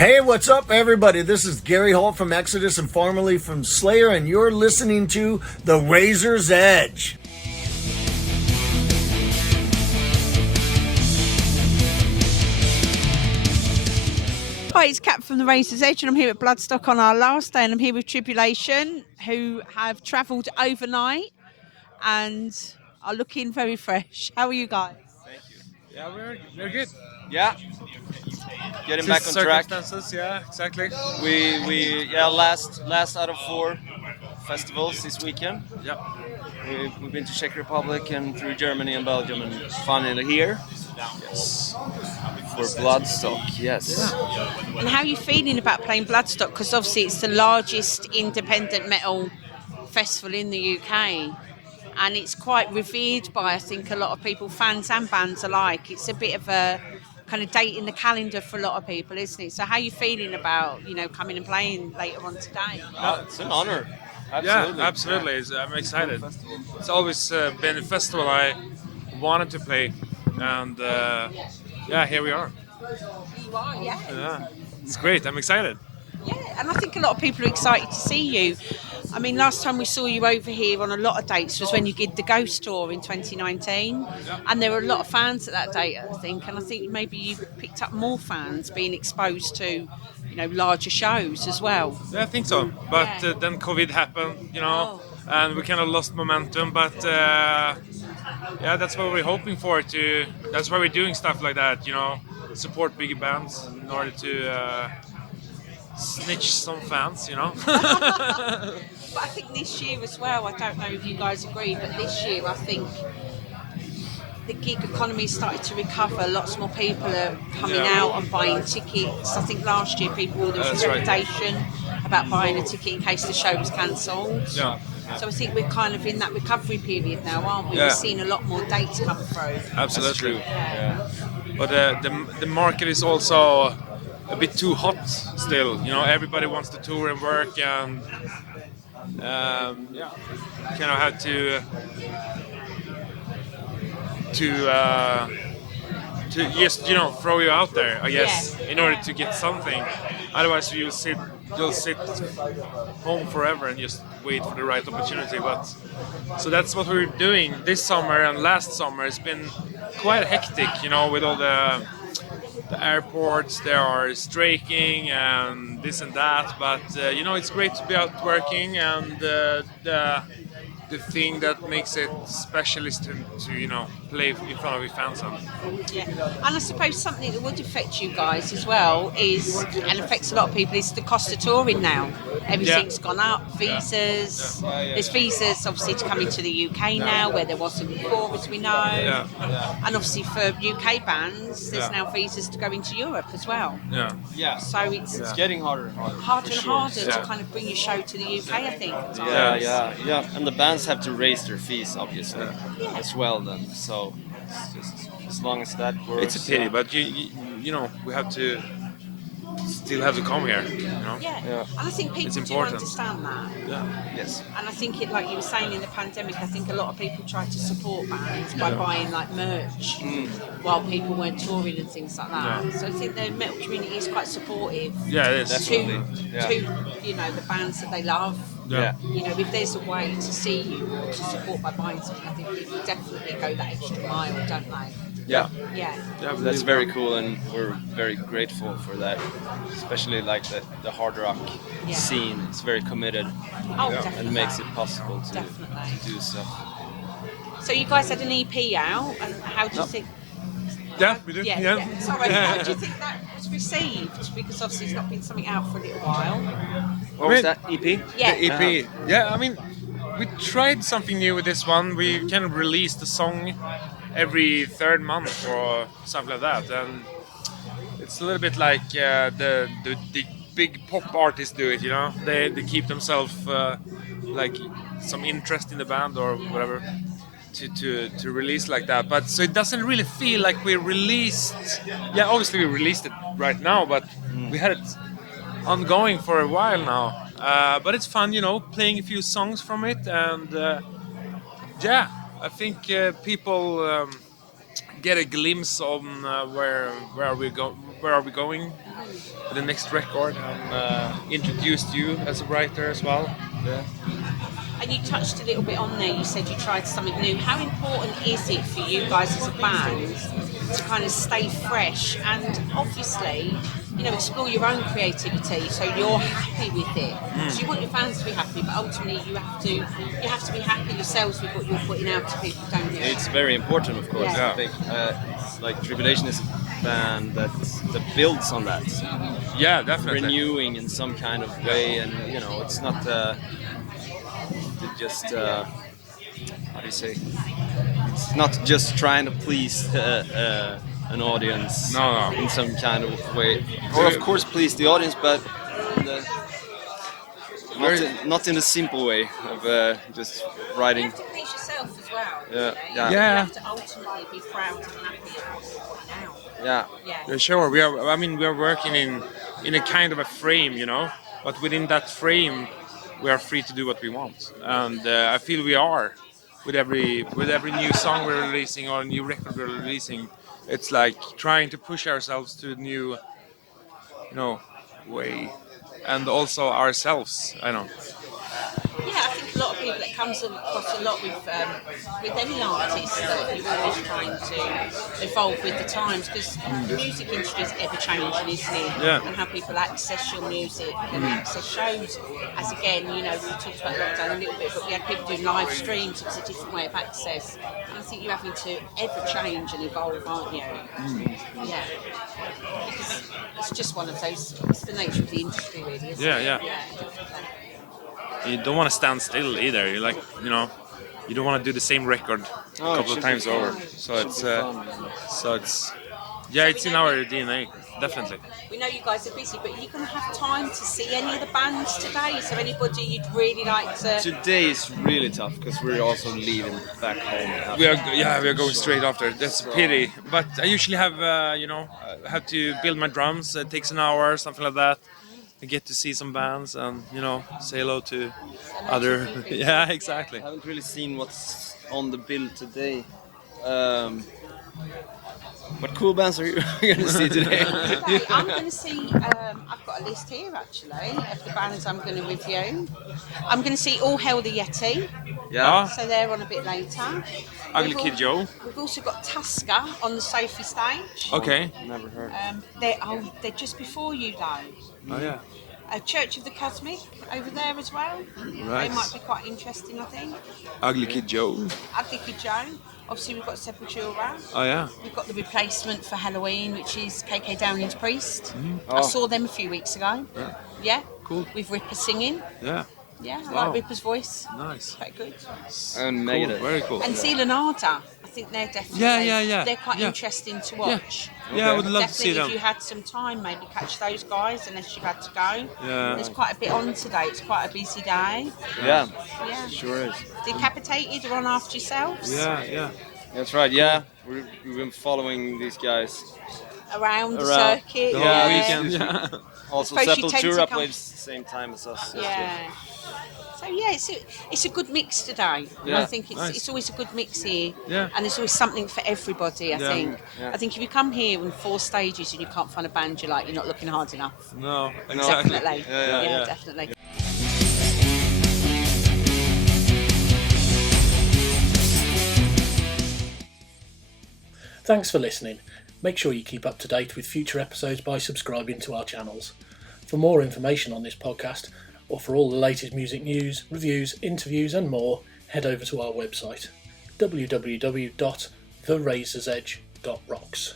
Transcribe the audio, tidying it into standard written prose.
Hey, what's up, everybody? This is Gary Holt from Exodus and formerly from Slayer, and you're listening to The Razor's Edge. Hi, it's Kat from The Razor's Edge, and I'm here at Bloodstock on our last day, and I'm here with Tribulation, who have travelled overnight and are looking very fresh. How are you guys? Thank you. Yeah, we're good. Yeah, getting back on Just track. circumstances, yeah, exactly. We last out of 4 festivals this weekend. Yeah. We've been to Czech Republic and through Germany and Belgium and finally here. Yes. For Bloodstock, yes. And how are you feeling about playing Bloodstock? Because obviously it's the largest independent metal festival in the UK, and it's quite revered by, I think, a lot of people, fans and bands alike. It's a bit of a kind of date in the calendar for a lot of people, isn't it? So how are you feeling about, coming and playing later on today? It's an honor. Absolutely. Yeah, absolutely. I'm excited. It's always been a festival I wanted to play, and yeah, here we are. You are, yeah. Yeah, it's great. I'm excited. Yeah, and I think a lot of people are excited to see you. I mean, last time we saw you over here on a lot of dates was when you did the Ghost Tour in 2019, and there were a lot of fans at that date, I think, and I think maybe you picked up more fans being exposed to, larger shows as well. Yeah, I think so. But then COVID happened, and we kind of lost momentum. But yeah, that's what we're hoping for. That's why we're doing stuff like that, support bigger bands in order to snitch some fans, But I think this year as well, I don't know if you guys agree, but this year I think the gig economy started to recover. Lots more people are coming out and buying tickets. I think last year there was a reputation about buying a ticket in case the show was cancelled. Yeah. So I think we're kind of in that recovery period now, aren't we? Yeah. We're seeing a lot more dates come through. Absolutely. Yeah. But the market is also a bit too hot still. Everybody wants to tour and work, and kind of have to just throw you out there, I guess, in order to get something. Otherwise, you'll sit home forever and just wait for the right opportunity. But so that's what we're doing this summer, and last summer it's been quite hectic, with all the airports. They are striking and this and that, but it's great to be out working, and the thing that makes it special is to play in front of your fans. Yeah, and I suppose something that would affect you guys as well and affects a lot of people, is the cost of touring now. Everything's gone up, visas. There's visas obviously to come into the UK now, where there wasn't before, as we know. And obviously for UK bands, there's now visas to go into Europe as well. Yeah. So it's getting harder and harder. Harder to kind of bring your show to the UK, I think. Yeah. And the bands have to raise their fees, obviously, as well. Then, so it's just, as long as that works. It's a pity, but we have to still have to come here. And I think people do understand that. Yes. And I think like you were saying, in the pandemic, I think a lot of people tried to support bands by buying like merch while people weren't touring and things like that. So I think the metal community is quite supportive. Yeah, it is. To the bands that they love. Yeah. If there's a way to see you or to support by buying something, I think people definitely go that extra mile, don't they? Yeah. Yeah. That's very cool, and we're very grateful for that. Especially like the hard rock scene. It's very committed. Oh, definitely. And makes it possible to do stuff. So you guys had an EP out, and how do you think? Yeah, we do. Yeah. Sorry, how do you think that was received? Because obviously it's not been something out for a little while. What was that, EP? Yeah. The EP. Yeah, I mean, we tried something new with this one. We kind of released a song every third month or something like that, and it's a little bit like the big pop artists do it. They keep themselves like some interest in the band or whatever to release like that. But so it doesn't really feel like we released. Yeah, obviously we released it right now, but we had it ongoing for a while now. But it's fun, playing a few songs from it, and I think people get a glimpse on where are we going with the next record, and introduced you as a writer as well. Yeah. And you touched a little bit on there, you said you tried something new. How important is it for you guys as a band to kind of stay fresh and obviously, you know, explore your own creativity so you're happy with it? So you want your fans to be happy, but ultimately you have to be happy yourselves with what you're putting out to people, don't you? It's very important, of course. Yeah. I think it's like Tribulation is a band that builds on that, Yeah, definitely. renewing in some kind of way, and you know, it's not just how do you say? It's not just trying to please an audience No. in some kind of way. Or of course please the audience, but in the, not in a simple way of just You writing. have to please yourself as well. Yeah, You know? yeah. You Yeah. have to ultimately be proud and happy of what you're putting out. Yeah. Yeah. Yeah, sure. We are working in a kind of a frame, you know. But within that frame, we are free to do what we want, and I feel we are with every new song we're releasing or new record we're releasing. It's like trying to push ourselves to a new, you know, way, and also ourselves. I know. Yeah, I think a lot of people, it comes across a lot with any artist that you're always trying to evolve with the times, because the music industry is ever changing, isn't it? Yeah. And how people access your music and access shows. As again, you know, we talked about lockdown a little bit, but we had people doing live streams. It's a different way of access. And I think you're having to ever change and evolve, aren't you? Yeah. Because it's just one of those. It's the nature of the industry, really. Isn't Yeah, it? yeah. Definitely. You don't want to stand still either. You like, you know, you don't want to do the same record a Oh, it couple should of be times fun. over. So Should it's be fun. yeah, it's in our DNA, definitely. We know you guys are busy, but are you going to have time to see any of the bands today? Is there anybody you'd really like to? Today is really tough because we're also leaving back home. We are going straight after. That's a pity. But I usually have have to build my drums. It takes an hour, something like that. I get to see some bands and say hello to other. Yeah, exactly. I haven't really seen what's on the bill today. What cool bands are you going to see today? Okay, I'm going to see. I've got a list here actually of the bands I'm going to review. I'm going to see All Hail the Yeti, Yeah. so they're on a bit later. Ugly We've Kid Joe. We've also got Tusker on the Sophie stage. Okay. Never heard. They're just before you though. Oh yeah. Church of the Cosmic over there as well. Right. They might be quite interesting, I think. Ugly Kid Joe. Ugly Kid Joe. Obviously, we've got Sepultura. Oh yeah. We've got the replacement for Halloween, which is KK Downing's Priest. I Oh. saw them a few weeks ago. Yeah. Yeah. Cool. With Ripper singing. Yeah. Yeah, I Wow. like Ripper's voice. Nice. Quite good. And Cool. Megadeth. Very cool. And Zealanada. I think they're definitely. Yeah. They're quite Yeah. interesting to watch. Yeah, I would love to Definitely, see them. if you had some time, maybe catch those guys, unless you've had to go. Yeah. There's quite a bit on today. It's quite a busy day. Yeah, Yeah. sure is. Decapitated are on after yourselves. Yeah. That's right. Yeah, we've been following these guys. Around the Around. circuit. The Yeah. whole yeah. weekend. Yeah. Also, suppose you tend to Sepultura come- plays the same time as us. Yeah. So yeah, it's a good mix today. Yeah, I think nice. it's always a good mix here. Yeah. And there's always something for everybody. I Yeah. think. Yeah. I think if you come here in 4 stages and you can't find a band you like, you're not looking hard enough. No, exactly. Definitely. Yeah. Definitely. Thanks for listening. Make sure you keep up to date with future episodes by subscribing to our channels. For more information on this podcast, or for all the latest music news, reviews, interviews and more, head over to our website www.therazorsedge.rocks.